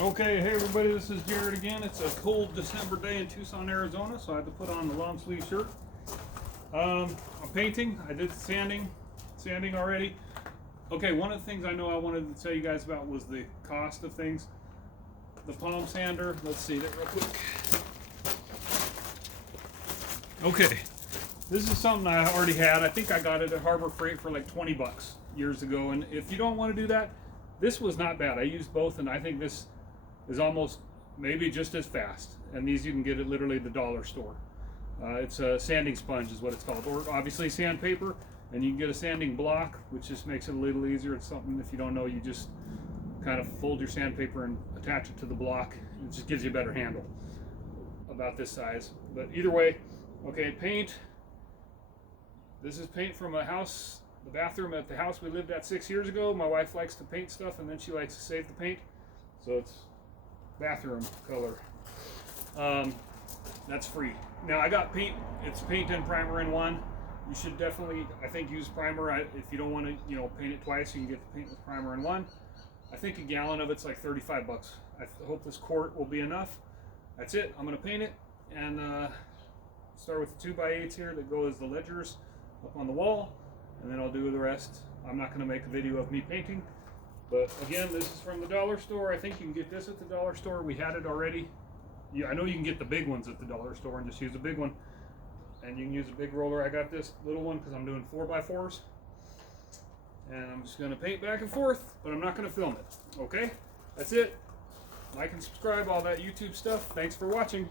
Okay, hey everybody, this is Jared again. It's a cold December day in Tucson, Arizona, so I had to put on the long sleeve shirt. I'm painting. I did sanding already. Okay, one of the things I know I wanted to tell you guys about was the cost of things. The palm sander, let's see that real quick. Okay, this is something I already had. I think I got it at Harbor Freight for like 20 bucks years ago. And if you don't want to do that, this was not bad. I used both, and I think this is almost maybe just as fast. And these you can get at literally the dollar store. It's a sanding sponge is what it's called, or obviously sandpaper, and you can get a sanding block, which just makes it a little easier. It's something, if you don't know, you just kind of fold your sandpaper and attach it to the block. It just gives you a better handle about this size. But either way, okay, paint. This is paint from a house, the bathroom at the house we lived at 6 years ago. My wife likes to paint stuff, and then she likes to save the paint, so it's bathroom color. That's free. Now I got paint. It's paint and primer in one. You should definitely, I think, use primer. If you don't want to, paint it twice, you can get the paint with primer in one. I think a gallon of it's like 35 bucks. I hope this quart will be enough. That's it. I'm gonna paint it and start with the 2x8s here that go as the ledgers up on the wall, and then I'll do the rest. I'm not gonna make a video of me painting, but again, this is from the dollar store. I think you can get this at the dollar store. We had it already. Yeah, I know you can get the big ones at the dollar store and just use a big one, and you can use a big roller. I got this little one because I'm doing 4x4s, and I'm just gonna paint back and forth, but I'm not gonna film it. Okay, that's it. Like and subscribe, all that YouTube stuff. Thanks for watching.